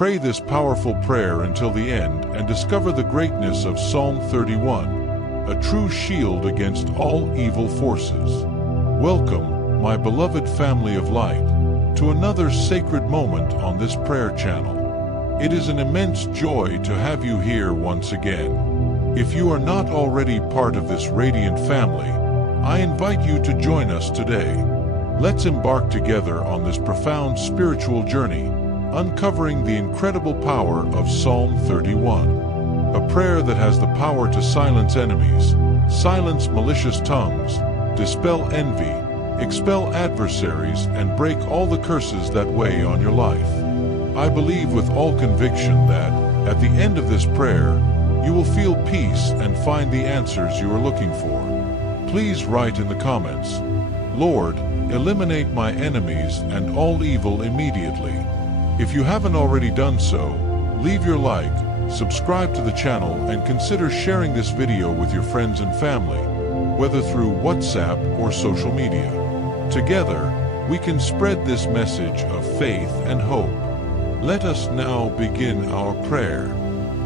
Pray this powerful prayer until the end and discover the greatness of Psalm 31, a true shield against all evil forces. Welcome, my beloved family of light, to another sacred moment on this prayer channel. It is an immense joy to have you here once again. If you are not already part of this radiant family, I invite you to join us today. Let's embark together on this profound spiritual journey, uncovering the incredible power of Psalm 31, a prayer that has the power to silence enemies, silence malicious tongues, dispel envy, expel adversaries, and break all the curses that weigh on your life. I believe with all conviction that, at the end of this prayer, you will feel peace and find the answers you are looking for. Please write in the comments, "Lord, eliminate my enemies and all evil immediately." If you haven't already done so, leave your like, subscribe to the channel, and consider sharing this video with your friends and family, whether through WhatsApp or social media. Together, we can spread this message of faith and hope. Let us now begin our prayer.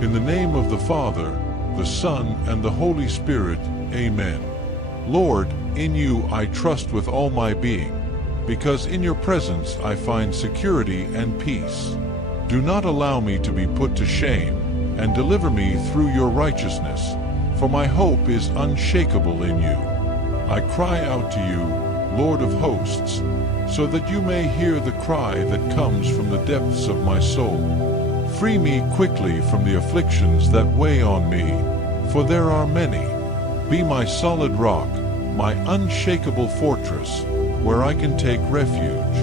In the name of the Father, the Son, and the Holy Spirit, Amen. Lord, in you I trust with all my being, because in your presence I find security and peace. Do not allow me to be put to shame, and deliver me through your righteousness, for my hope is unshakable in you. I cry out to you, Lord of hosts, so that you may hear the cry that comes from the depths of my soul. Free me quickly from the afflictions that weigh on me, for there are many. Be my solid rock, my unshakable fortress, where I can take refuge.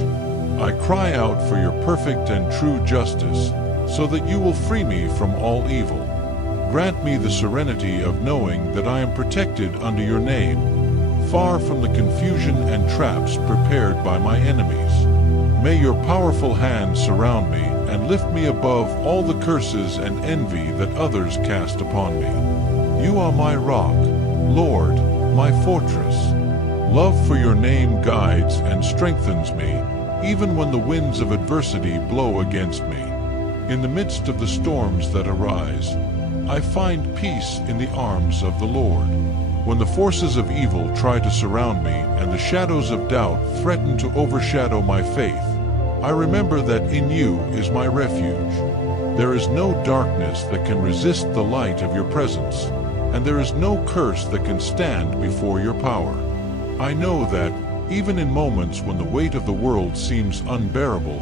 I cry out for your perfect and true justice, so that you will free me from all evil. Grant me the serenity of knowing that I am protected under your name, far from the confusion and traps prepared by my enemies. May your powerful hand surround me and lift me above all the curses and envy that others cast upon me. You are my rock, Lord, my fortress. Love for your name guides and strengthens me, even when the winds of adversity blow against me. In the midst of the storms that arise, I find peace in the arms of the Lord. When the forces of evil try to surround me and the shadows of doubt threaten to overshadow my faith, I remember that in you is my refuge. There is no darkness that can resist the light of your presence, and there is no curse that can stand before your power. I know that, even in moments when the weight of the world seems unbearable,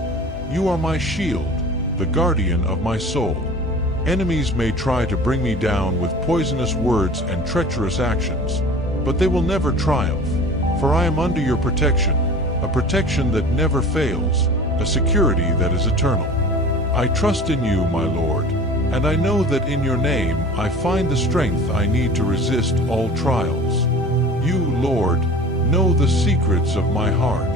you are my shield, the guardian of my soul. Enemies may try to bring me down with poisonous words and treacherous actions, but they will never triumph, for I am under your protection, a protection that never fails, a security that is eternal. I trust in you, my Lord, and I know that in your name I find the strength I need to resist all trials. You, Lord, know the secrets of my heart.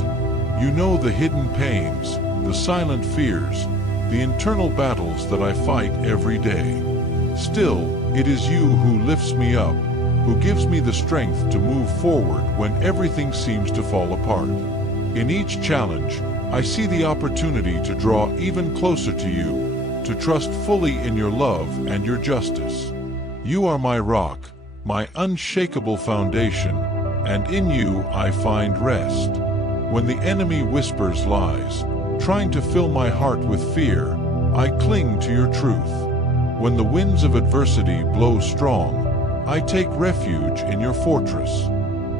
You know the hidden pains, the silent fears, the internal battles that I fight every day. Still, it is you who lifts me up, who gives me the strength to move forward when everything seems to fall apart. In each challenge, I see the opportunity to draw even closer to you, to trust fully in your love and your justice. You are my rock, my unshakable foundation, and in you I find rest. When the enemy whispers lies, trying to fill my heart with fear, I cling to your truth. When the winds of adversity blow strong, I take refuge in your fortress.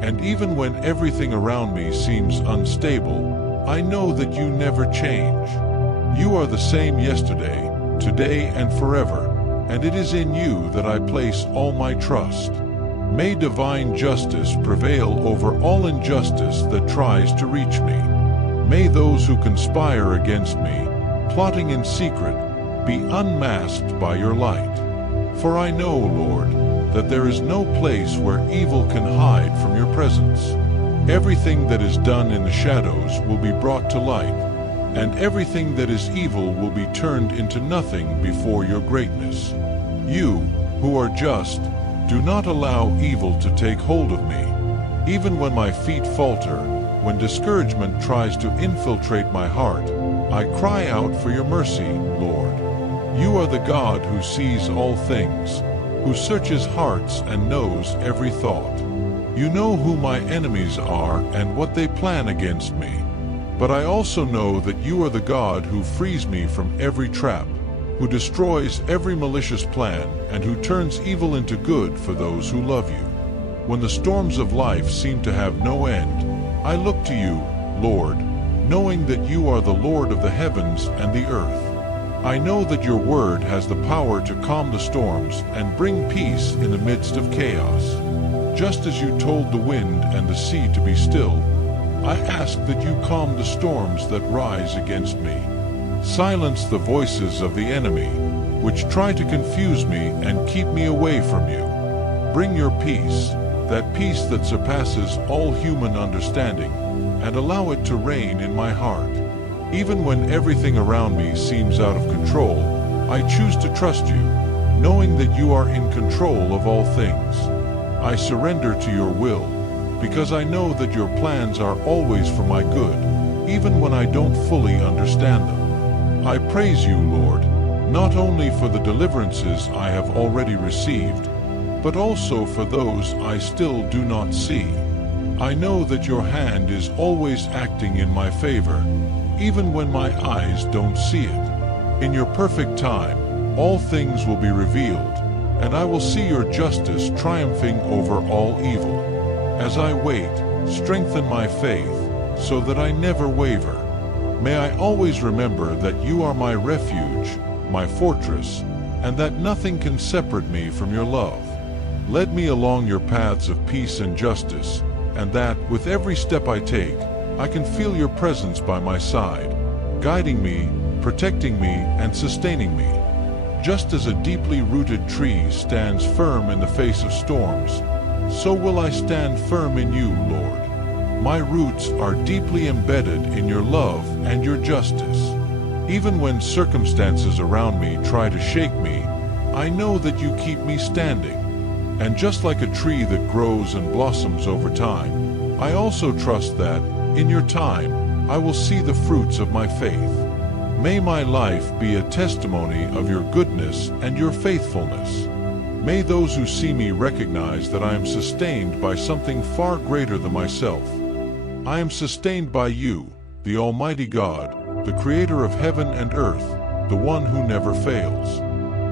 And even when everything around me seems unstable, I know that you never change. You are the same yesterday, today, and forever, and it is in you that I place all my trust. May divine justice prevail over all injustice that tries to reach me. May those who conspire against me, plotting in secret, be unmasked by your light. For I know, Lord, that there is no place where evil can hide from your presence. Everything that is done in the shadows will be brought to light, and everything that is evil will be turned into nothing before your greatness. You, who are just, do not allow evil to take hold of me. Even when my feet falter, when discouragement tries to infiltrate my heart, I cry out for your mercy, Lord. You are the God who sees all things, who searches hearts and knows every thought. You know who my enemies are and what they plan against me. But I also know that you are the God who frees me from every trap, who destroys every malicious plan, and who turns evil into good for those who love you. When the storms of life seem to have no end, I look to you, Lord, knowing that you are the Lord of the heavens and the earth. I know that your word has the power to calm the storms and bring peace in the midst of chaos. Just as you told the wind and the sea to be still, I ask that you calm the storms that rise against me. Silence the voices of the enemy, which try to confuse me and keep me away from you. Bring your peace, that peace that surpasses all human understanding, and allow it to reign in my heart. Even when everything around me seems out of control, I choose to trust you, knowing that you are in control of all things. I surrender to your will, because I know that your plans are always for my good, even when I don't fully understand them. I praise you, Lord, not only for the deliverances I have already received, but also for those I still do not see. I know that your hand is always acting in my favor, even when my eyes don't see it. In your perfect time, all things will be revealed, and I will see your justice triumphing over all evil. As I wait, strengthen my faith, so that I never waver. May I always remember that you are my refuge, my fortress, and that nothing can separate me from your love. Lead me along your paths of peace and justice, and that, with every step I take, I can feel your presence by my side, guiding me, protecting me, and sustaining me. Just as a deeply rooted tree stands firm in the face of storms, so will I stand firm in you, Lord. My roots are deeply embedded in your love and your justice. Even when circumstances around me try to shake me, I know that you keep me standing. And just like a tree that grows and blossoms over time, I also trust that, in your time, I will see the fruits of my faith. May my life be a testimony of your goodness and your faithfulness. May those who see me recognize that I am sustained by something far greater than myself. I am sustained by you, the Almighty God, the Creator of heaven and earth, the one who never fails.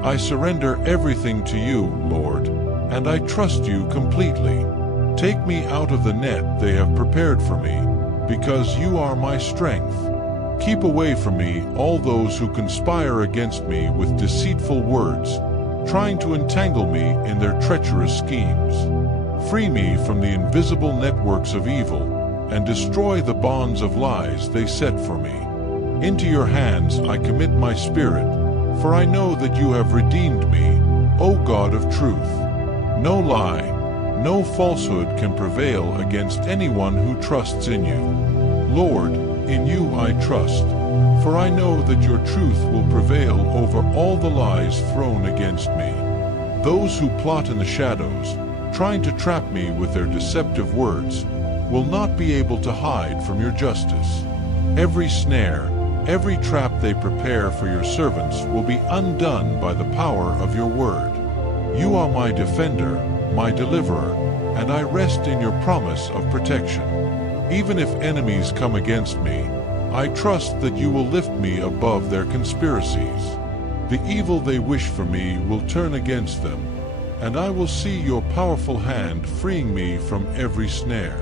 I surrender everything to you, Lord, and I trust you completely. Take me out of the net they have prepared for me, because you are my strength. Keep away from me all those who conspire against me with deceitful words, trying to entangle me in their treacherous schemes. Free me from the invisible networks of evil, and destroy the bonds of lies they set for me. Into your hands I commit my spirit, for I know that you have redeemed me, O God of truth. No lie, no falsehood can prevail against anyone who trusts in you. Lord, in you I trust, for I know that your truth will prevail over all the lies thrown against me. Those who plot in the shadows, trying to trap me with their deceptive words, will not be able to hide from your justice. Every snare, every trap they prepare for your servants will be undone by the power of your word. You are my defender, my deliverer, and I rest in your promise of protection. Even if enemies come against me, I trust that you will lift me above their conspiracies. The evil they wish for me will turn against them, and I will see your powerful hand freeing me from every snare.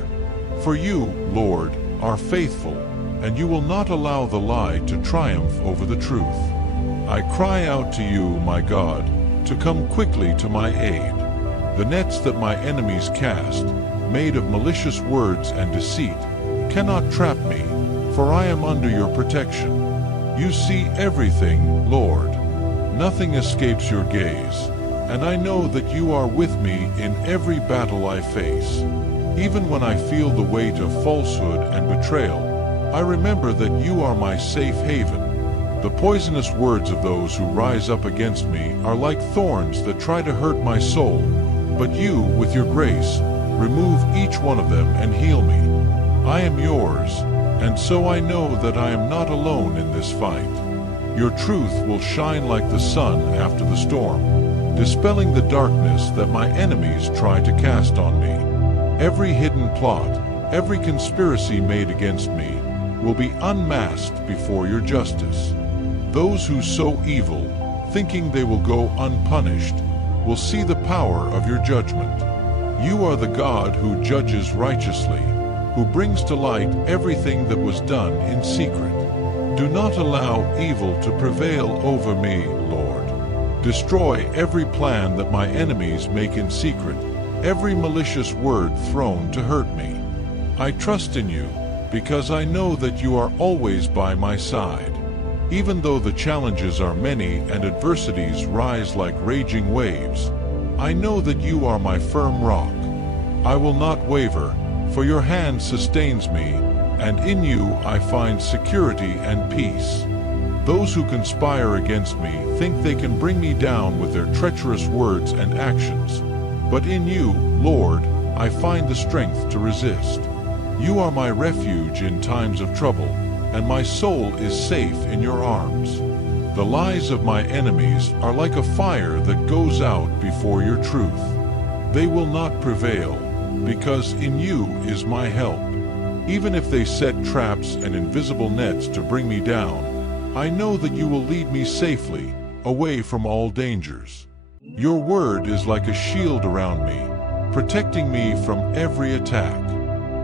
For you, Lord, are faithful, and you will not allow the lie to triumph over the truth. I cry out to you, my God, to come quickly to my aid. The nets that my enemies cast, made of malicious words and deceit, cannot trap me, for I am under your protection. You see everything, Lord. Nothing escapes your gaze, and I know that you are with me in every battle I face. Even when I feel the weight of falsehood and betrayal, I remember that you are my safe haven. The poisonous words of those who rise up against me are like thorns that try to hurt my soul, but you, with your grace, remove each one of them and heal me. I am yours, and so I know that I am not alone in this fight. Your truth will shine like the sun after the storm, dispelling the darkness that my enemies try to cast on me. Every hidden plot, every conspiracy made against me, will be unmasked before your justice. Those who sow evil, thinking they will go unpunished, will see the power of your judgment. You are the God who judges righteously, who brings to light everything that was done in secret. Do not allow evil to prevail over me, Lord. Destroy every plan that my enemies make in secret, every malicious word thrown to hurt me. I trust in you, because I know that you are always by my side. Even though the challenges are many and adversities rise like raging waves, I know that you are my firm rock. I will not waver, for your hand sustains me, and in you I find security and peace. Those who conspire against me think they can bring me down with their treacherous words and actions. But in you, Lord, I find the strength to resist. You are my refuge in times of trouble, and my soul is safe in your arms. The lies of my enemies are like a fire that goes out before your truth. They will not prevail, because in you is my help. Even if they set traps and invisible nets to bring me down, I know that you will lead me safely, away from all dangers. Your word is like a shield around me, protecting me from every attack.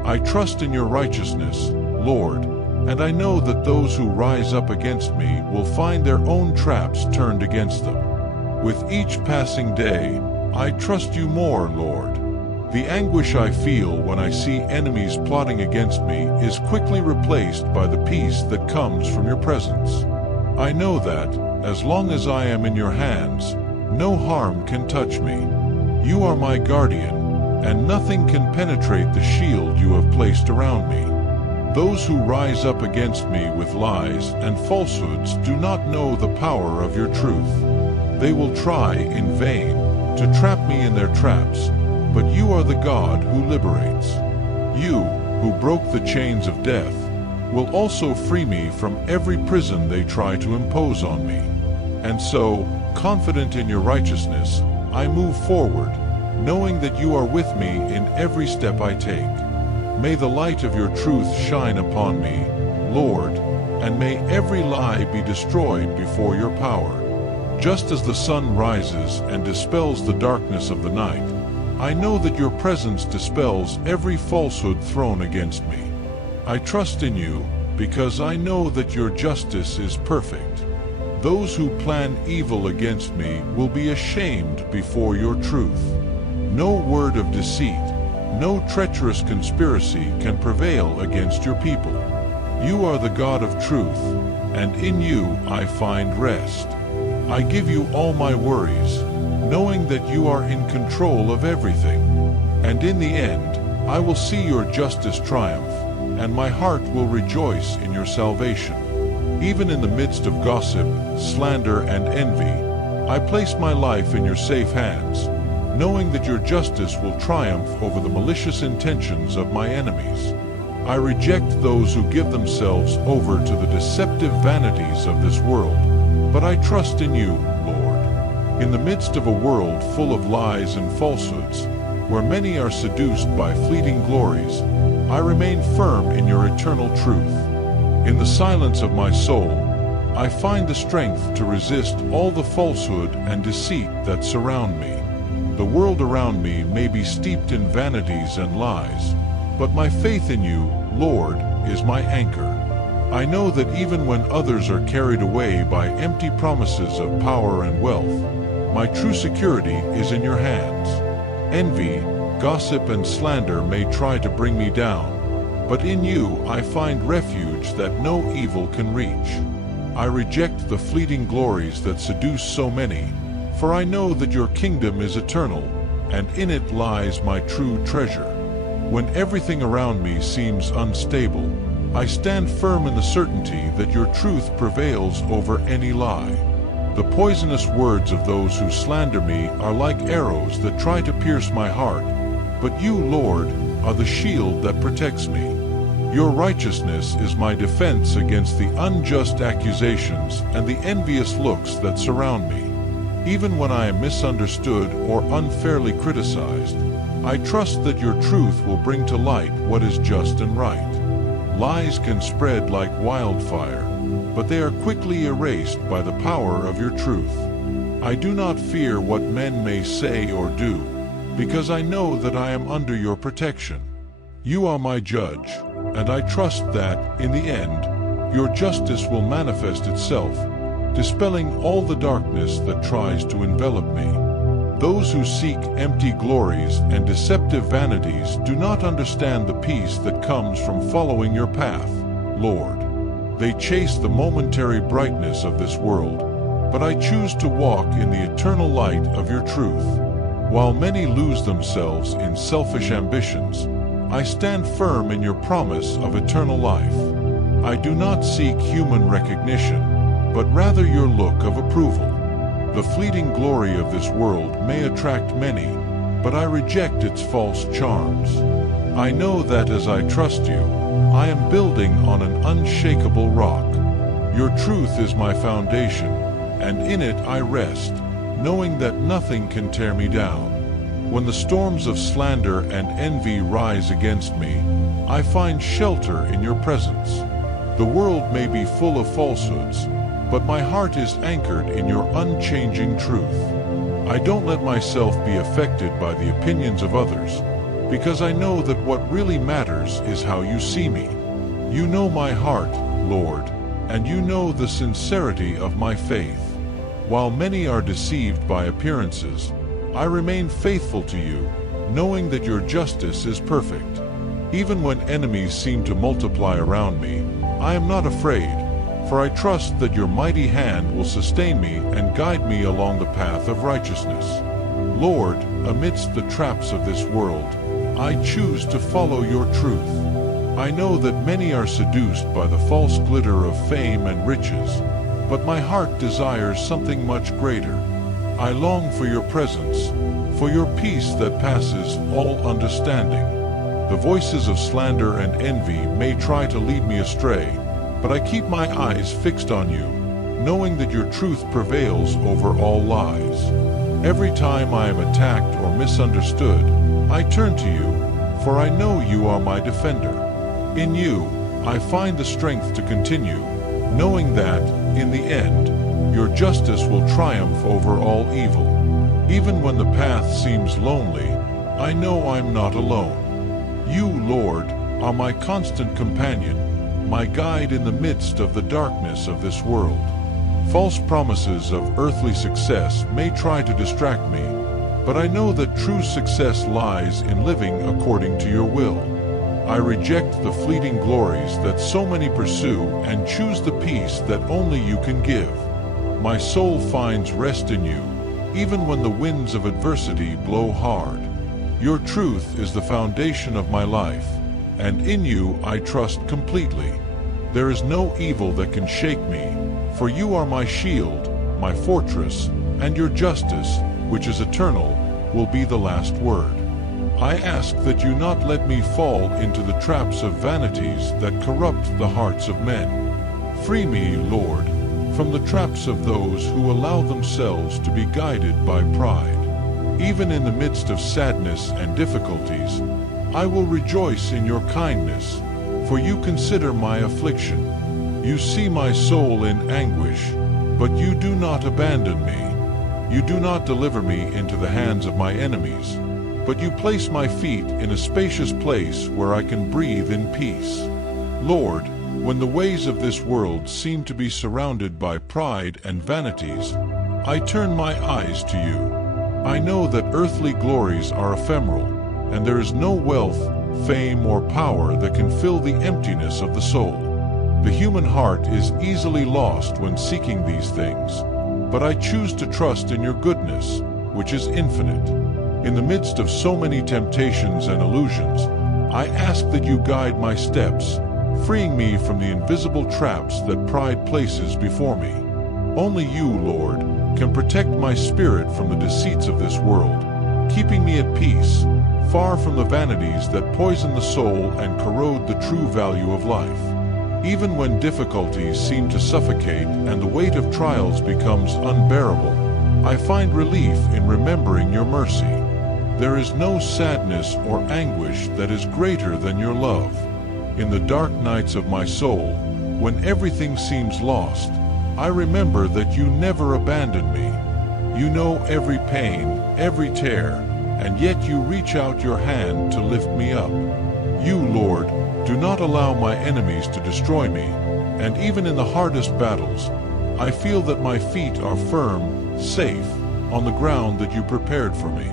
I trust in your righteousness, Lord, and I know that those who rise up against me will find their own traps turned against them. With each passing day, I trust you more, Lord. The anguish I feel when I see enemies plotting against me is quickly replaced by the peace that comes from your presence. I know that, as long as I am in your hands, no harm can touch me. You are my guardian, and nothing can penetrate the shield you have placed around me. Those who rise up against me with lies and falsehoods do not know the power of your truth. They will try in vain to trap me in their traps, but you are the God who liberates. You, who broke the chains of death, will also free me from every prison they try to impose on me. And so, confident in your righteousness, I move forward, knowing that you are with me in every step I take. May the light of your truth shine upon me, Lord, and may every lie be destroyed before your power. Just as the sun rises and dispels the darkness of the night, I know that your presence dispels every falsehood thrown against me. I trust in you, because I know that your justice is perfect. Those who plan evil against me will be ashamed before your truth. No word of deceit, no treacherous conspiracy can prevail against your people. You are the God of truth, and in you I find rest. I give you all my worries, knowing that you are in control of everything. And in the end, I will see your justice triumph, and my heart will rejoice in your salvation. Even in the midst of gossip, slander, and envy, I place my life in your safe hands, knowing that your justice will triumph over the malicious intentions of my enemies. I reject those who give themselves over to the deceptive vanities of this world, but I trust in you, Lord. In the midst of a world full of lies and falsehoods, where many are seduced by fleeting glories, I remain firm in your eternal truth. In the silence of my soul, I find the strength to resist all the falsehood and deceit that surround me. The world around me may be steeped in vanities and lies, but my faith in you, Lord, is my anchor. I know that even when others are carried away by empty promises of power and wealth, my true security is in your hands. Envy, gossip, and slander may try to bring me down, but in you I find refuge that no evil can reach. I reject the fleeting glories that seduce so many, for I know that your kingdom is eternal, and in it lies my true treasure. When everything around me seems unstable, I stand firm in the certainty that your truth prevails over any lie. The poisonous words of those who slander me are like arrows that try to pierce my heart, but you, Lord, are the shield that protects me. Your righteousness is my defense against the unjust accusations and the envious looks that surround me. Even when I am misunderstood or unfairly criticized, I trust that your truth will bring to light what is just and right. Lies can spread like wildfire, but they are quickly erased by the power of your truth. I do not fear what men may say or do, because I know that I am under your protection. You are my judge, and I trust that, in the end, your justice will manifest itself, dispelling all the darkness that tries to envelop me. Those who seek empty glories and deceptive vanities do not understand the peace that comes from following your path, Lord. They chase the momentary brightness of this world, but I choose to walk in the eternal light of your truth. While many lose themselves in selfish ambitions, I stand firm in your promise of eternal life. I do not seek human recognition, but rather your look of approval. The fleeting glory of this world may attract many, but I reject its false charms. I know that as I trust you, I am building on an unshakable rock. Your truth is my foundation, and in it I rest, knowing that nothing can tear me down. When the storms of slander and envy rise against me, I find shelter in your presence. The world may be full of falsehoods, but my heart is anchored in your unchanging truth. I don't let myself be affected by the opinions of others, because I know that what really matters is how you see me. You know my heart, Lord, and you know the sincerity of my faith. While many are deceived by appearances, I remain faithful to you, knowing that your justice is perfect. Even when enemies seem to multiply around me, I am not afraid, for I trust that your mighty hand will sustain me and guide me along the path of righteousness. Lord, amidst the traps of this world, I choose to follow your truth. I know that many are seduced by the false glitter of fame and riches, but my heart desires something much greater. I long for your presence, for your peace that passes all understanding. The voices of slander and envy may try to lead me astray, but I keep my eyes fixed on you, knowing that your truth prevails over all lies. Every time I am attacked or misunderstood, I turn to you, for I know you are my defender. In you, I find the strength to continue, knowing that, in the end, your justice will triumph over all evil. Even when the path seems lonely, I know I'm not alone. You, Lord, are my constant companion, my guide in the midst of the darkness of this world. False promises of earthly success may try to distract me, but I know that true success lies in living according to your will. I reject the fleeting glories that so many pursue and choose the peace that only you can give. My soul finds rest in you, even when the winds of adversity blow hard. Your truth is the foundation of my life, and in you I trust completely. There is no evil that can shake me, for you are my shield, my fortress, and your justice, which is eternal, will be the last word. I ask that you not let me fall into the traps of vanities that corrupt the hearts of men. Free me, Lord, from the traps of those who allow themselves to be guided by pride. Even in the midst of sadness and difficulties, I will rejoice in your kindness, for you consider my affliction. You see my soul in anguish, but you do not abandon me. You do not deliver me into the hands of my enemies, but you place my feet in a spacious place where I can breathe in peace. Lord, when the ways of this world seem to be surrounded by pride and vanities, I turn my eyes to you. I know that earthly glories are ephemeral, and there is no wealth, fame, or power that can fill the emptiness of the soul. The human heart is easily lost when seeking these things, but I choose to trust in your goodness, which is infinite. In the midst of so many temptations and illusions, I ask that you guide my steps, freeing me from the invisible traps that pride places before me. Only you, Lord, can protect my spirit from the deceits of this world, keeping me at peace, far from the vanities that poison the soul and corrode the true value of life. Even when difficulties seem to suffocate and the weight of trials becomes unbearable, I find relief in remembering your mercy. There is no sadness or anguish that is greater than your love. In the dark nights of my soul, when everything seems lost, I remember that you never abandon me. You know every pain, every tear, and yet you reach out your hand to lift me up. You, Lord, do not allow my enemies to destroy me, and even in the hardest battles, I feel that my feet are firm, safe, on the ground that you prepared for me.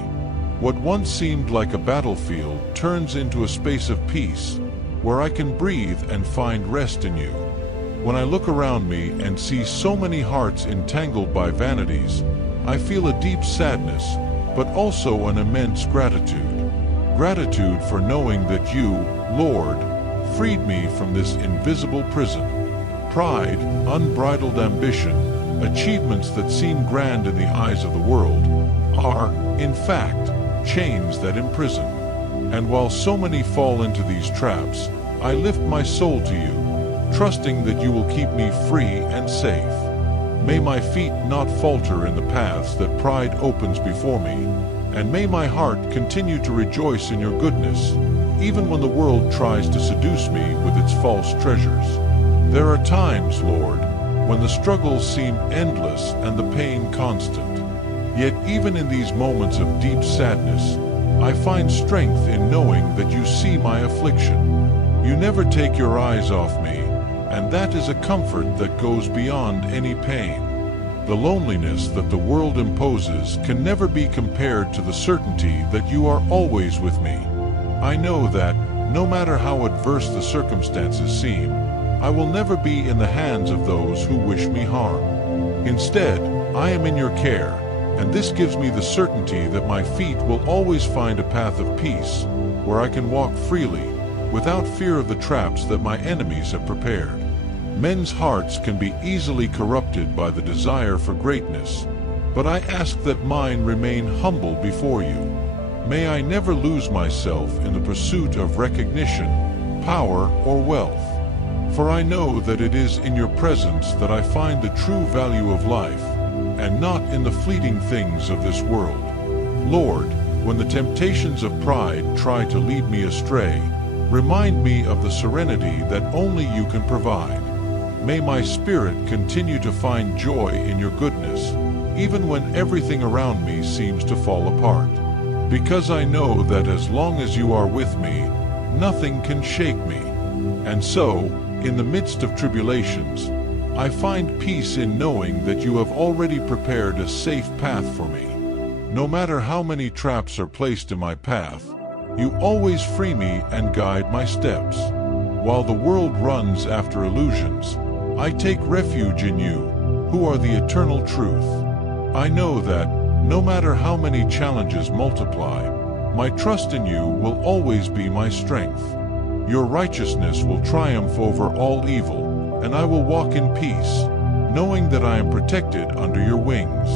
What once seemed like a battlefield turns into a space of peace, where I can breathe and find rest in you. When I look around me and see so many hearts entangled by vanities, I feel a deep sadness, but also an immense gratitude. Gratitude for knowing that you, Lord, freed me from this invisible prison. Pride, unbridled ambition, achievements that seem grand in the eyes of the world, are, in fact, chains that imprison. And while so many fall into these traps, I lift my soul to you, trusting that you will keep me free and safe. May my feet not falter in the paths that pride opens before me, and may my heart continue to rejoice in your goodness, even when the world tries to seduce me with its false treasures. There are times, Lord, when the struggles seem endless and the pain constant. Yet even in these moments of deep sadness, I find strength in knowing that you see my affliction. You never take your eyes off me, and that is a comfort that goes beyond any pain. The loneliness that the world imposes can never be compared to the certainty that you are always with me. I know that, no matter how adverse the circumstances seem, I will never be in the hands of those who wish me harm. Instead, I am in your care, and this gives me the certainty that my feet will always find a path of peace, where I can walk freely, without fear of the traps that my enemies have prepared. Men's hearts can be easily corrupted by the desire for greatness, but I ask that mine remain humble before you. May I never lose myself in the pursuit of recognition, power, or wealth. For I know that it is in your presence that I find the true value of life, and not in the fleeting things of this world. Lord, when the temptations of pride try to lead me astray, remind me of the serenity that only you can provide. May my spirit continue to find joy in your goodness, even when everything around me seems to fall apart. Because I know that as long as you are with me, nothing can shake me. And so, in the midst of tribulations, I find peace in knowing that you have already prepared a safe path for me. No matter how many traps are placed in my path, you always free me and guide my steps. While the world runs after illusions, I take refuge in you, who are the eternal truth. I know that, no matter how many challenges multiply, my trust in you will always be my strength. Your righteousness will triumph over all evil, and I will walk in peace, knowing that I am protected under your wings.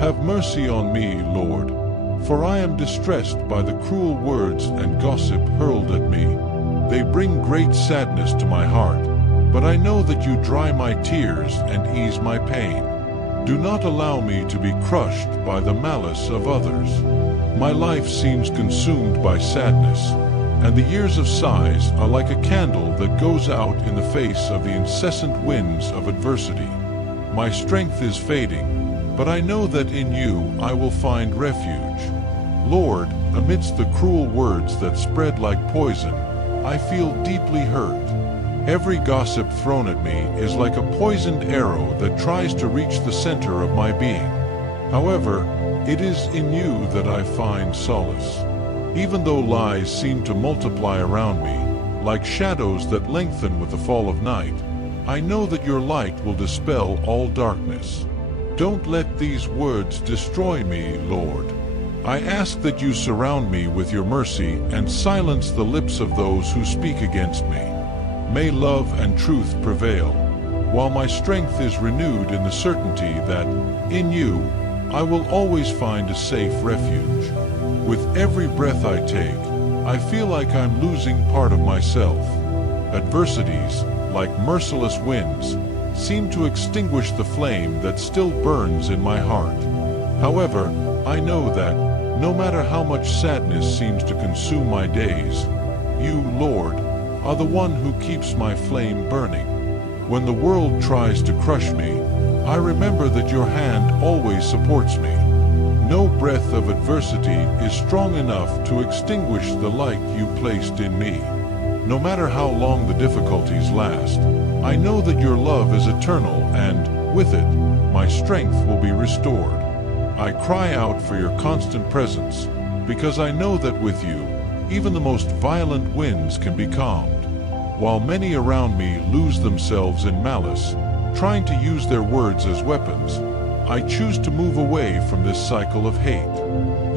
Have mercy on me, Lord, for I am distressed by the cruel words and gossip hurled at me. They bring great sadness to my heart, but I know that you dry my tears and ease my pain. Do not allow me to be crushed by the malice of others. My life seems consumed by sadness, and the years of sighs are like a candle that goes out in the face of the incessant winds of adversity. My strength is fading, but I know that in you I will find refuge. Lord, amidst the cruel words that spread like poison, I feel deeply hurt. Every gossip thrown at me is like a poisoned arrow that tries to reach the center of my being. However, it is in you that I find solace. Even though lies seem to multiply around me, like shadows that lengthen with the fall of night, I know that your light will dispel all darkness. Don't let these words destroy me, Lord. I ask that you surround me with your mercy and silence the lips of those who speak against me. May love and truth prevail, while my strength is renewed in the certainty that, in you, I will always find a safe refuge. With every breath I take, I feel like I'm losing part of myself. Adversities, like merciless winds, seem to extinguish the flame that still burns in my heart. However, I know that, no matter how much sadness seems to consume my days, you, Lord, are the one who keeps my flame burning. When the world tries to crush me, I remember that your hand always supports me. No breath of adversity is strong enough to extinguish the light you placed in me. No matter how long the difficulties last, I know that your love is eternal and, with it, my strength will be restored. I cry out for your constant presence, because I know that with you, even the most violent winds can be calmed. While many around me lose themselves in malice, trying to use their words as weapons, I choose to move away from this cycle of hate.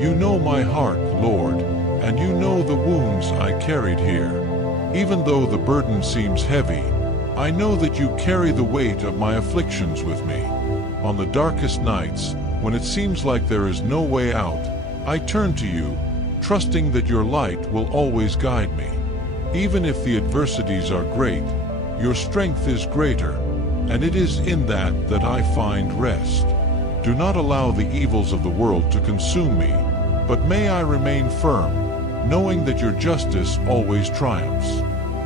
You know my heart, Lord, and you know the wounds I carried here. Even though the burden seems heavy, I know that you carry the weight of my afflictions with me. On the darkest nights, when it seems like there is no way out, I turn to you, trusting that your light will always guide me. Even if the adversities are great, your strength is greater, and it is in that that I find rest. Do not allow the evils of the world to consume me, but may I remain firm, knowing that your justice always triumphs.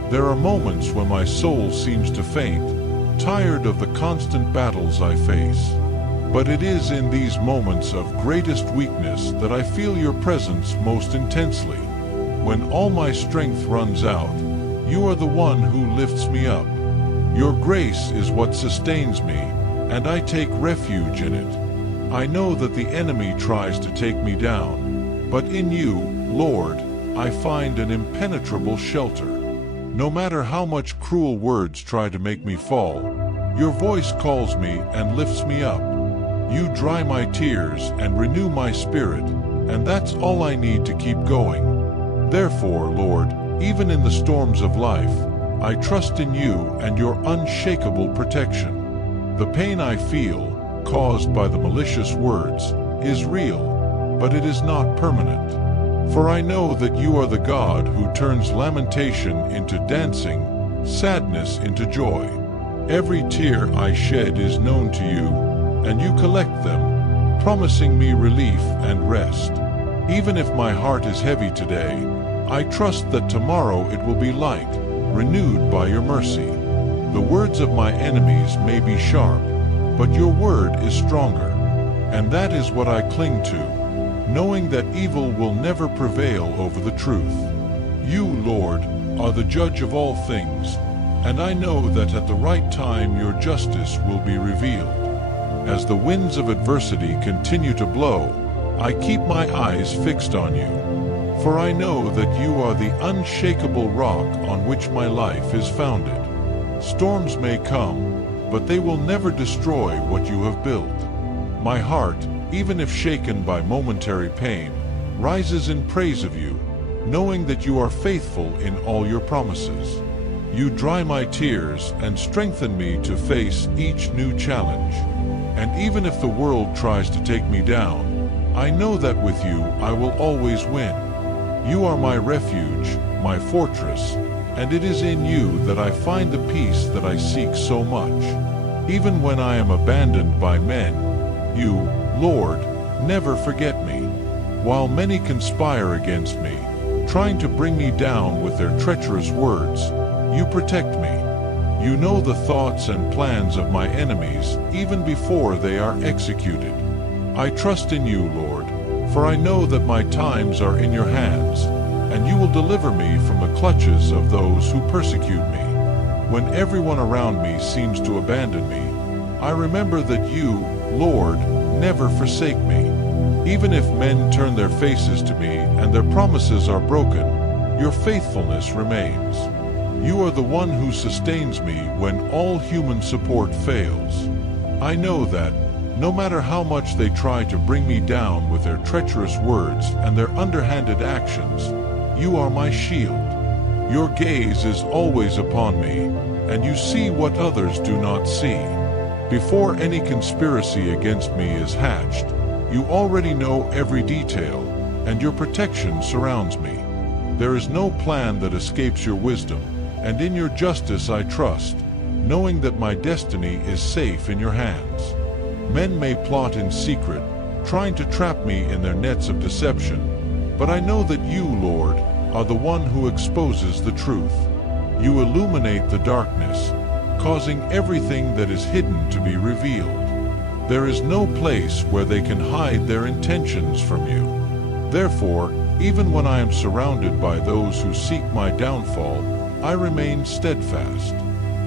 There are moments when my soul seems to faint, tired of the constant battles I face. But it is in these moments of greatest weakness that I feel your presence most intensely. When all my strength runs out, you are the one who lifts me up. Your grace is what sustains me, and I take refuge in it. I know that the enemy tries to take me down, but in you, Lord, I find an impenetrable shelter. No matter how much cruel words try to make me fall, your voice calls me and lifts me up. You dry my tears and renew my spirit, and that's all I need to keep going. Therefore, Lord, even in the storms of life, I trust in you and your unshakable protection. The pain I feel, caused by the malicious words, is real, but it is not permanent. For I know that you are the God who turns lamentation into dancing, sadness into joy. Every tear I shed is known to you, and you collect them, promising me relief and rest. Even if my heart is heavy today, I trust that tomorrow it will be light, renewed by your mercy. The words of my enemies may be sharp, but your word is stronger, and that is what I cling to, knowing that evil will never prevail over the truth. You, Lord, are the judge of all things, and I know that at the right time your justice will be revealed. As the winds of adversity continue to blow, I keep my eyes fixed on you, for I know that you are the unshakable rock on which my life is founded. Storms may come, but they will never destroy what you have built. My heart, even if shaken by momentary pain, rises in praise of you, knowing that you are faithful in all your promises. You dry my tears and strengthen me to face each new challenge. And even if the world tries to take me down, I know that with you I will always win. You are my refuge, my fortress, and it is in you that I find the peace that I seek so much. Even when I am abandoned by men, you, Lord, never forget me. While many conspire against me, trying to bring me down with their treacherous words, you protect me. You know the thoughts and plans of my enemies even before they are executed. I trust in you, Lord, for I know that my times are in your hands, and you will deliver me from the clutches of those who persecute me. When everyone around me seems to abandon me, I remember that you, Lord, never forsake me. Even if men turn their faces to me and their promises are broken, your faithfulness remains. You are the one who sustains me when all human support fails. I know that, no matter how much they try to bring me down with their treacherous words and their underhanded actions, you are my shield. Your gaze is always upon me, and you see what others do not see. Before any conspiracy against me is hatched, you already know every detail, and your protection surrounds me. There is no plan that escapes your wisdom, and in your justice I trust, knowing that my destiny is safe in your hands. Men may plot in secret, trying to trap me in their nets of deception, but I know that you, Lord, are the one who exposes the truth. You illuminate the darkness, causing everything that is hidden to be revealed. There is no place where they can hide their intentions from you. Therefore, even when I am surrounded by those who seek my downfall, I remain steadfast.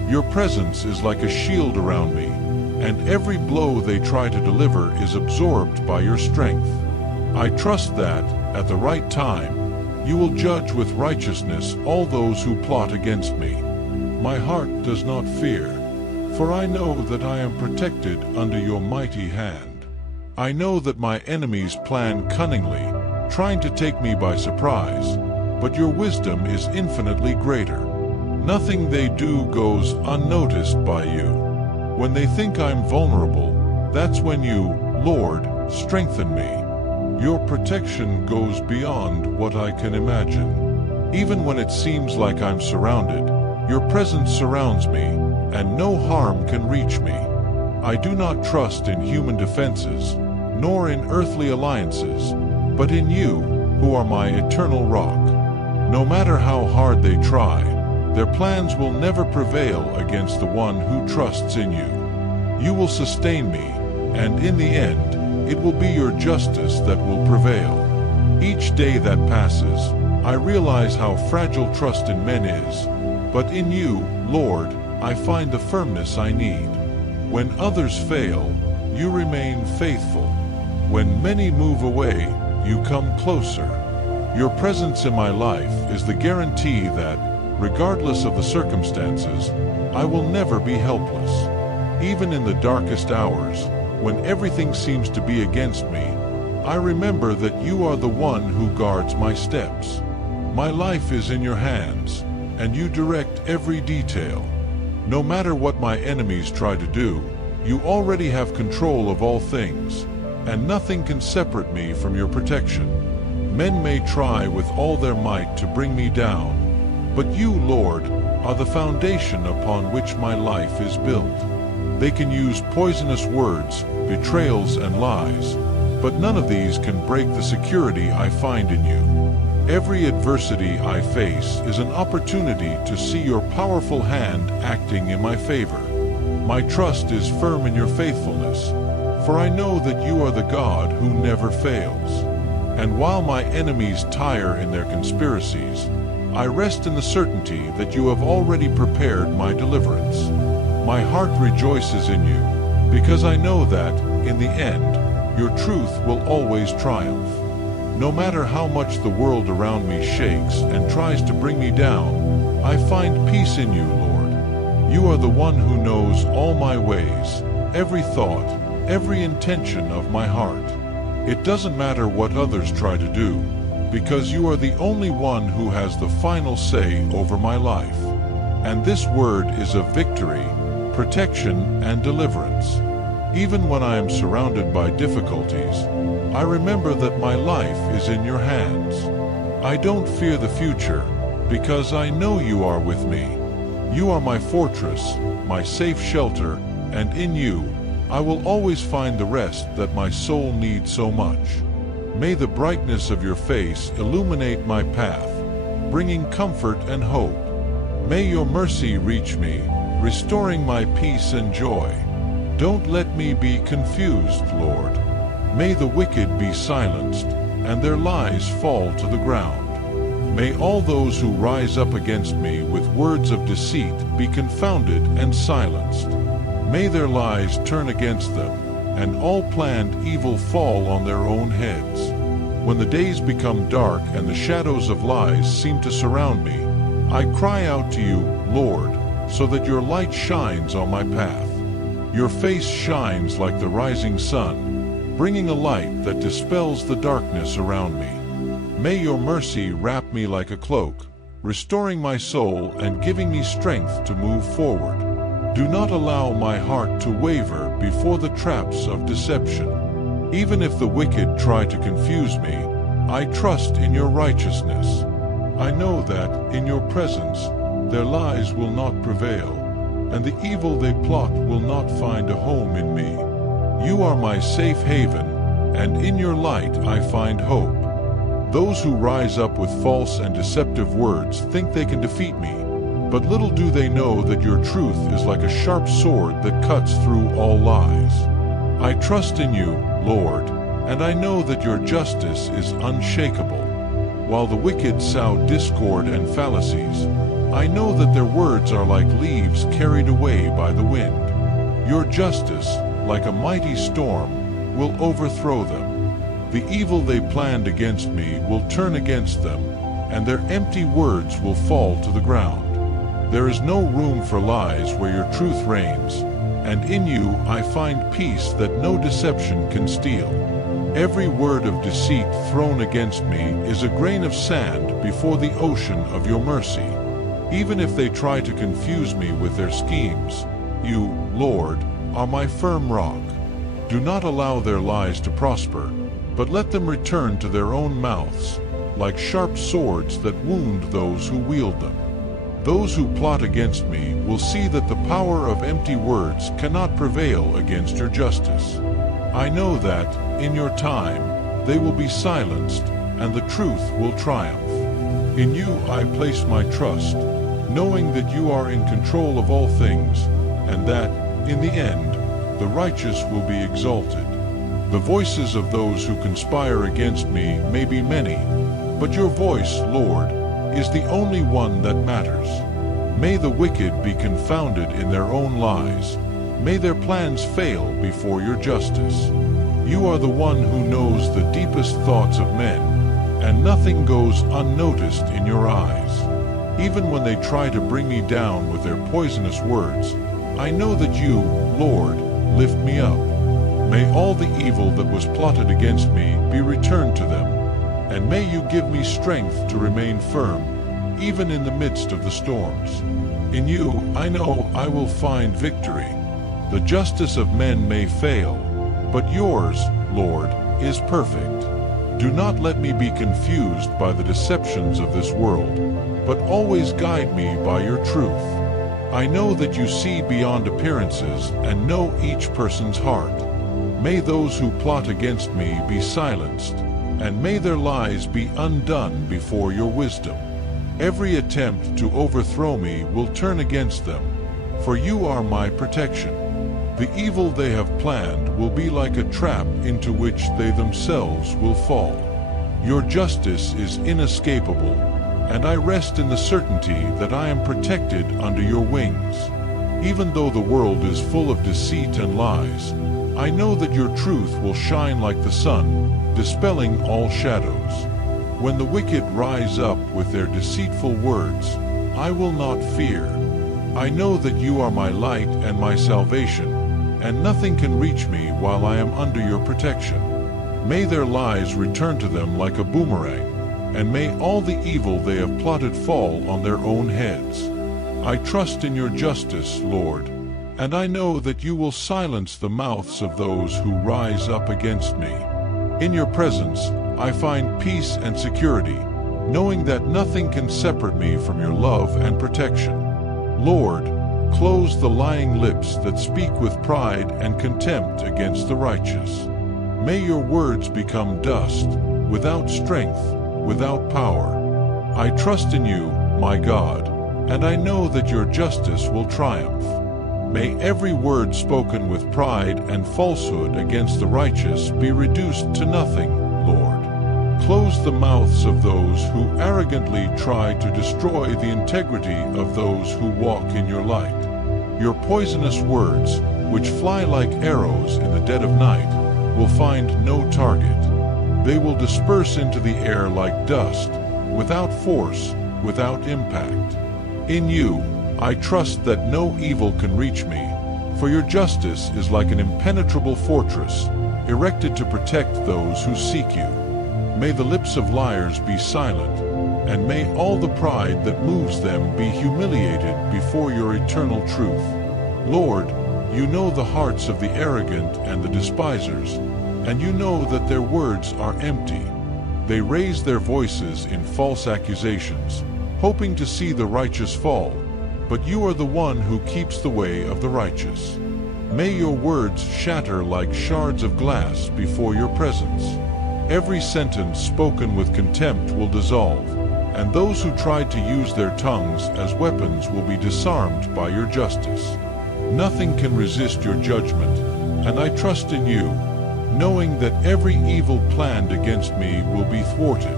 Your presence is like a shield around me, and every blow they try to deliver is absorbed by your strength. I trust that, at the right time, you will judge with righteousness all those who plot against me. My heart does not fear, for I know that I am protected under your mighty hand. I know that my enemies plan cunningly, trying to take me by surprise, but your wisdom is infinitely greater. Nothing they do goes unnoticed by you. When they think I'm vulnerable, that's when you, Lord, strengthen me. Your protection goes beyond what I can imagine. Even when it seems like I'm surrounded, your presence surrounds me, and no harm can reach me. I do not trust in human defenses, nor in earthly alliances, but in you, who are my eternal rock. No matter how hard they try, their plans will never prevail against the one who trusts in you. You will sustain me, and in the end, it will be your justice that will prevail. Each day that passes, I realize how fragile trust in men is, but in you, Lord, I find the firmness I need. When others fail, you remain faithful. When many move away, you come closer. Your presence in my life is the guarantee that, regardless of the circumstances, I will never be helpless. Even in the darkest hours, when everything seems to be against me, I remember that you are the one who guards my steps. My life is in your hands, and you direct every detail. No matter what my enemies try to do, you already have control of all things, and nothing can separate me from your protection. Men may try with all their might to bring me down, but you, Lord, are the foundation upon which my life is built. They can use poisonous words, betrayals, and lies, but none of these can break the security I find in you. Every adversity I face is an opportunity to see your powerful hand acting in my favor. My trust is firm in your faithfulness, for I know that you are the God who never fails. And while my enemies tire in their conspiracies, I rest in the certainty that you have already prepared my deliverance. My heart rejoices in you, because I know that, in the end, your truth will always triumph. No matter how much the world around me shakes and tries to bring me down, I find peace in you, Lord. You are the one who knows all my ways, every thought, every intention of my heart. It doesn't matter what others try to do, because you are the only one who has the final say over my life. And this word is of victory, protection, and deliverance. Even when I am surrounded by difficulties, I remember that my life is in your hands. I don't fear the future, because I know you are with me. You are my fortress, my safe shelter, and in you, I will always find the rest that my soul needs so much. May the brightness of your face illuminate my path, bringing comfort and hope. May your mercy reach me, restoring my peace and joy. Don't let me be confused, Lord. May the wicked be silenced, and their lies fall to the ground. May all those who rise up against me with words of deceit be confounded and silenced. May their lies turn against them, and all planned evil fall on their own heads. When the days become dark and the shadows of lies seem to surround me, I cry out to you, Lord, so that your light shines on my path. Your face shines like the rising sun, bringing a light that dispels the darkness around me. May your mercy wrap me like a cloak, restoring my soul and giving me strength to move forward. Do not allow my heart to waver before the traps of deception. Even if the wicked try to confuse me, I trust in your righteousness. I know that, in your presence, their lies will not prevail, and the evil they plot will not find a home in me. You are my safe haven, and in your light I find hope. Those who rise up with false and deceptive words think they can defeat me, but little do they know that your truth is like a sharp sword that cuts through all lies. I trust in you, Lord, and I know that your justice is unshakable. While the wicked sow discord and fallacies, I know that their words are like leaves carried away by the wind. Your justice, like a mighty storm, will overthrow them. The evil they planned against me will turn against them, and their empty words will fall to the ground. There is no room for lies where your truth reigns, and in you I find peace that no deception can steal. Every word of deceit thrown against me is a grain of sand before the ocean of your mercy. Even if they try to confuse me with their schemes, you, Lord, are my firm rock. Do not allow their lies to prosper, but let them return to their own mouths, like sharp swords that wound those who wield them. Those who plot against me will see that the power of empty words cannot prevail against your justice. I know that, in your time, they will be silenced, and the truth will triumph. In you I place my trust, knowing that you are in control of all things, and that, in the end, the righteous will be exalted. The voices of those who conspire against me may be many, but your voice, Lord, is the only one that matters. May the wicked be confounded in their own lies. May their plans fail before your justice. You are the one who knows the deepest thoughts of men, and nothing goes unnoticed in your eyes. Even when they try to bring me down with their poisonous words, I know that you, Lord, lift me up. May all the evil that was plotted against me be returned to them, and may you give me strength to remain firm, even in the midst of the storms. In you, I know I will find victory. The justice of men may fail, but yours, Lord, is perfect. Do not let me be confused by the deceptions of this world, but always guide me by your truth. I know that you see beyond appearances and know each person's heart. May those who plot against me be silenced, and may their lies be undone before your wisdom. Every attempt to overthrow me will turn against them, for you are my protection. The evil they have planned will be like a trap into which they themselves will fall. Your justice is inescapable, and I rest in the certainty that I am protected under your wings. Even though the world is full of deceit and lies, I know that your truth will shine like the sun, dispelling all shadows. When the wicked rise up with their deceitful words, I will not fear. I know that you are my light and my salvation, and nothing can reach me while I am under your protection. May their lies return to them like a boomerang, and may all the evil they have plotted fall on their own heads. I trust in your justice, Lord, and I know that you will silence the mouths of those who rise up against me. In your presence, I find peace and security, knowing that nothing can separate me from your love and protection. Lord, close the lying lips that speak with pride and contempt against the righteous. May your words become dust, without strength, without power. I trust in you, my God, and I know that your justice will triumph. May every word spoken with pride and falsehood against the righteous be reduced to nothing, Lord. Close the mouths of those who arrogantly try to destroy the integrity of those who walk in your light. Your poisonous words, which fly like arrows in the dead of night, will find no target. They will disperse into the air like dust, without force, without impact. In you, I trust that no evil can reach me, for your justice is like an impenetrable fortress, erected to protect those who seek you. May the lips of liars be silent, and may all the pride that moves them be humiliated before your eternal truth. Lord, you know the hearts of the arrogant and the despisers, and you know that their words are empty. They raise their voices in false accusations, hoping to see the righteous fall, but you are the one who keeps the way of the righteous. May your words shatter like shards of glass before your presence. Every sentence spoken with contempt will dissolve, and those who tried to use their tongues as weapons will be disarmed by your justice. Nothing can resist your judgment, and I trust in you, knowing that every evil planned against me will be thwarted.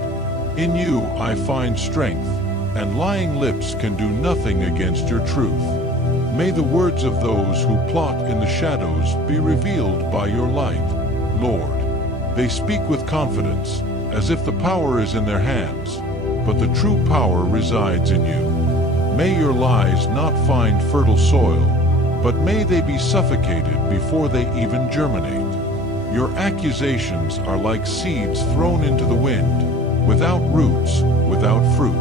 In you I find strength, and lying lips can do nothing against your truth. May the words of those who plot in the shadows be revealed by your light, Lord. They speak with confidence, as if the power is in their hands, but the true power resides in you. May your lies not find fertile soil, but may they be suffocated before they even germinate. Your accusations are like seeds thrown into the wind, without roots, without fruit.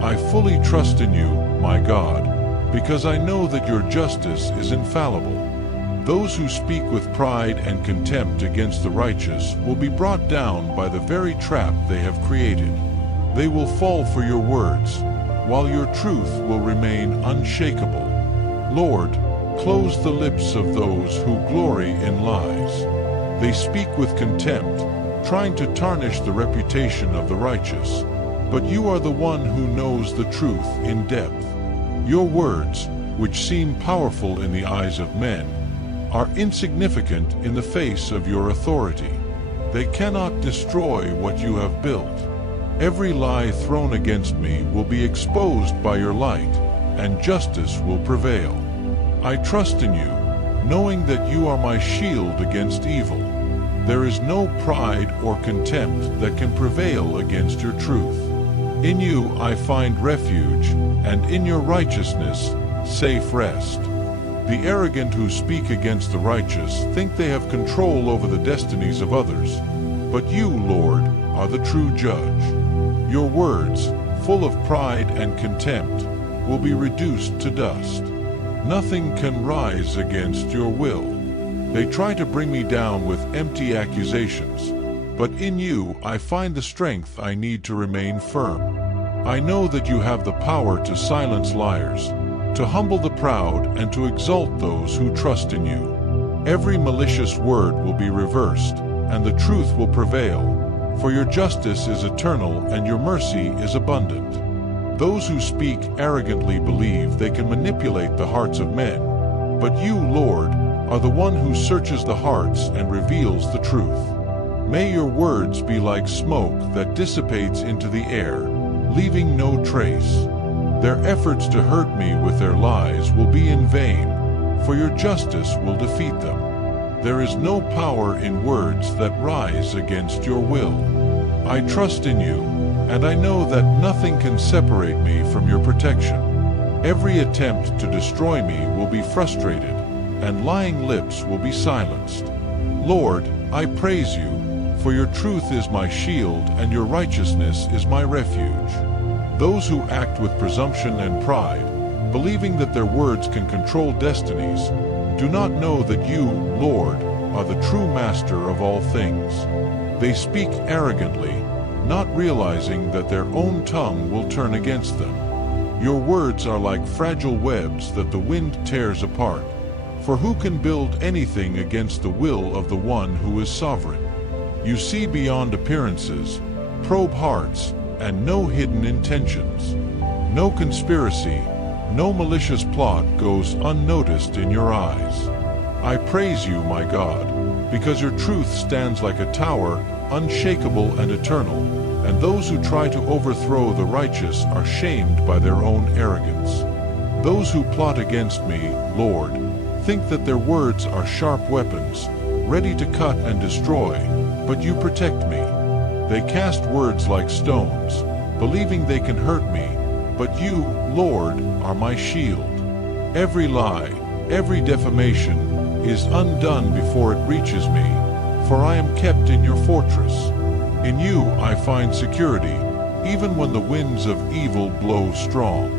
I fully trust in you, my God, because I know that your justice is infallible. Those who speak with pride and contempt against the righteous will be brought down by the very trap they have created. They will fall for your words, while your truth will remain unshakable. Lord, close the lips of those who glory in lies. They speak with contempt, trying to tarnish the reputation of the righteous, but you are the one who knows the truth in depth. Your words, which seem powerful in the eyes of men, are insignificant in the face of your authority. They cannot destroy what you have built. Every lie thrown against me will be exposed by your light, and justice will prevail. I trust in you, knowing that you are my shield against evil. There is no pride or contempt that can prevail against your truth. In you I find refuge, and in your righteousness, safe rest. The arrogant who speak against the righteous think they have control over the destinies of others, but you, Lord, are the true judge. Your words, full of pride and contempt, will be reduced to dust. Nothing can rise against your will. They try to bring me down with empty accusations, but in you I find the strength I need to remain firm. I know that you have the power to silence liars, to humble the proud, and to exalt those who trust in you. Every malicious word will be reversed, and the truth will prevail, for your justice is eternal and your mercy is abundant. Those who speak arrogantly believe they can manipulate the hearts of men, but you, Lord, are the one who searches the hearts and reveals the truth. May your words be like smoke that dissipates into the air, leaving no trace. Their efforts to hurt me with their lies will be in vain, for your justice will defeat them. There is no power in words that rise against your will. I trust in you, and I know that nothing can separate me from your protection. Every attempt to destroy me will be frustrated, and lying lips will be silenced. Lord, I praise you, for your truth is my shield and your righteousness is my refuge. Those who act with presumption and pride, believing that their words can control destinies, do not know that you, Lord, are the true master of all things. They speak arrogantly, not realizing that their own tongue will turn against them. Your words are like fragile webs that the wind tears apart, for who can build anything against the will of the one who is sovereign? You see beyond appearances, probe hearts, and no hidden intentions. No conspiracy, no malicious plot goes unnoticed in your eyes. I praise you, my God, because your truth stands like a tower, unshakable and eternal, and those who try to overthrow the righteous are shamed by their own arrogance. Those who plot against me, Lord, think that their words are sharp weapons, ready to cut and destroy, but you protect me. They cast words like stones, believing they can hurt me, but you, Lord, are my shield. Every lie, every defamation is undone before it reaches me, for I am kept in your fortress. In you I find security, even when the winds of evil blow strong.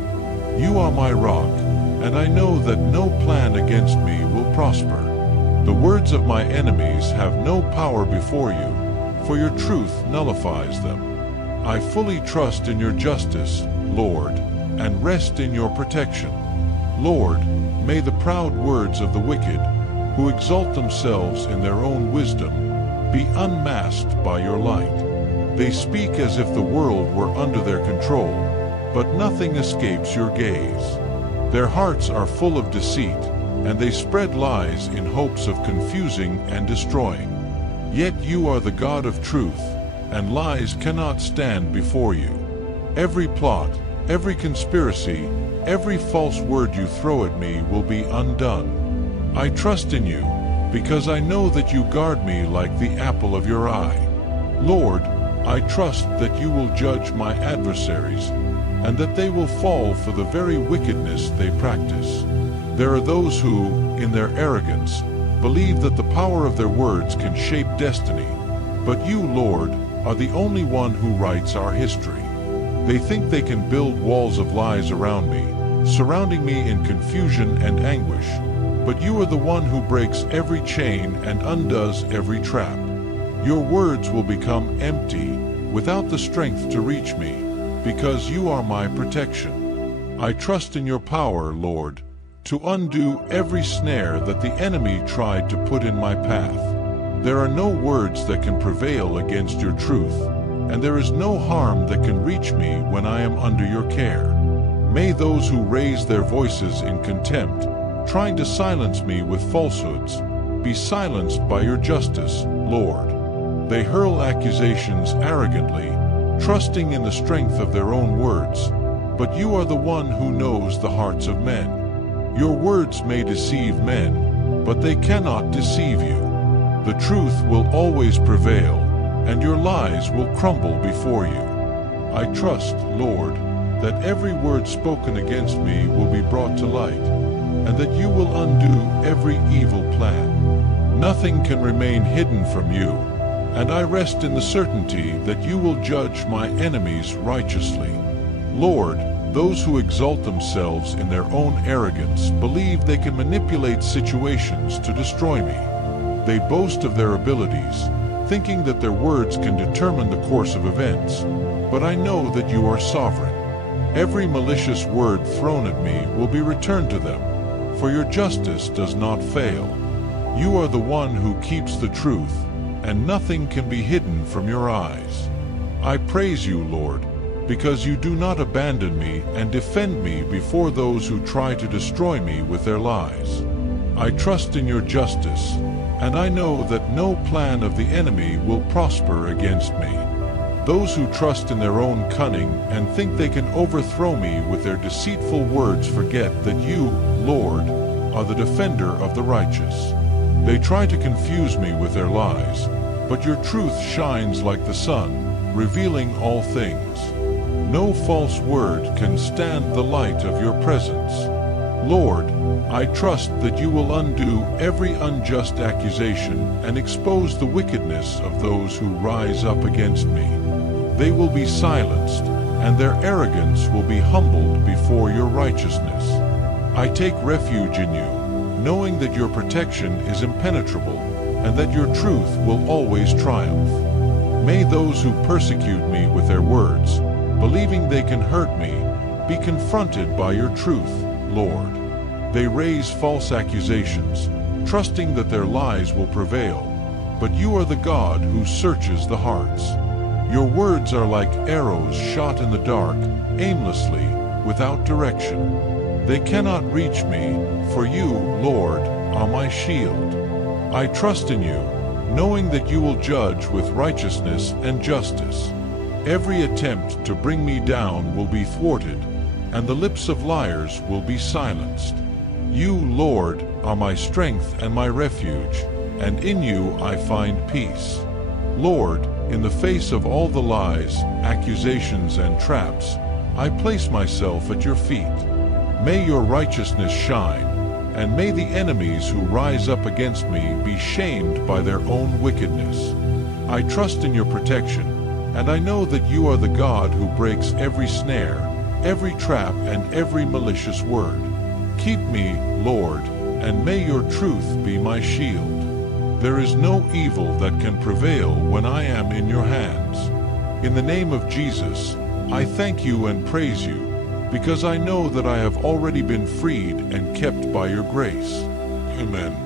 You are my rock, and I know that no plan against me will prosper. The words of my enemies have no power before you, for your truth nullifies them. I fully trust in your justice, Lord, and rest in your protection. Lord, may the proud words of the wicked, who exalt themselves in their own wisdom, be unmasked by your light. They speak as if the world were under their control, but nothing escapes your gaze. Their hearts are full of deceit, and they spread lies in hopes of confusing and destroying. Yet you are the God of truth, and lies cannot stand before you. Every plot, every conspiracy, every false word you throw at me will be undone. I trust in you, because I know that you guard me like the apple of your eye. Lord, I trust that you will judge my adversaries, and that they will fall for the very wickedness they practice. There are those who, in their arrogance, believe that the power of their words can shape destiny. But you, Lord, are the only one who writes our history. They think they can build walls of lies around me, surrounding me in confusion and anguish. But you are the one who breaks every chain and undoes every trap. Your words will become empty, without the strength to reach me, because you are my protection. I trust in your power, Lord, to undo every snare that the enemy tried to put in my path. There are no words that can prevail against your truth, and there is no harm that can reach me when I am under your care. May those who raise their voices in contempt, trying to silence me with falsehoods, be silenced by your justice, Lord. They hurl accusations arrogantly, trusting in the strength of their own words, but you are the one who knows the hearts of men. Your words may deceive men, but they cannot deceive you. The truth will always prevail, and your lies will crumble before you. I trust, Lord, that every word spoken against me will be brought to light, and that you will undo every evil plan. Nothing can remain hidden from you, and I rest in the certainty that you will judge my enemies righteously. Lord, those who exalt themselves in their own arrogance believe they can manipulate situations to destroy me. They boast of their abilities, thinking that their words can determine the course of events. But I know that you are sovereign. Every malicious word thrown at me will be returned to them, for your justice does not fail. You are the one who keeps the truth, and nothing can be hidden from your eyes. I praise you, Lord, because you do not abandon me and defend me before those who try to destroy me with their lies. I trust in your justice, and I know that no plan of the enemy will prosper against me. Those who trust in their own cunning and think they can overthrow me with their deceitful words forget that you, Lord, are the defender of the righteous. They try to confuse me with their lies, but your truth shines like the sun, revealing all things. No false word can stand the light of your presence. Lord, I trust that you will undo every unjust accusation and expose the wickedness of those who rise up against me. They will be silenced, and their arrogance will be humbled before your righteousness. I take refuge in you, knowing that your protection is impenetrable, and that your truth will always triumph. May those who persecute me with their words, believing they can hurt me, be confronted by your truth, Lord. They raise false accusations, trusting that their lies will prevail, but you are the God who searches the hearts. Your words are like arrows shot in the dark, aimlessly, without direction. They cannot reach me, for you, Lord, are my shield. I trust in you, knowing that you will judge with righteousness and justice. Every attempt to bring me down will be thwarted, and the lips of liars will be silenced. You, Lord, are my strength and my refuge, and in you I find peace. Lord, in the face of all the lies, accusations, and traps, I place myself at your feet. May your righteousness shine, and may the enemies who rise up against me be shamed by their own wickedness. I trust in your protection, and I know that you are the God who breaks every snare, every trap, and every malicious word. Keep me, Lord, and may your truth be my shield. There is no evil that can prevail when I am in your hands. In the name of Jesus, I thank you and praise you, because I know that I have already been freed and kept by your grace. Amen.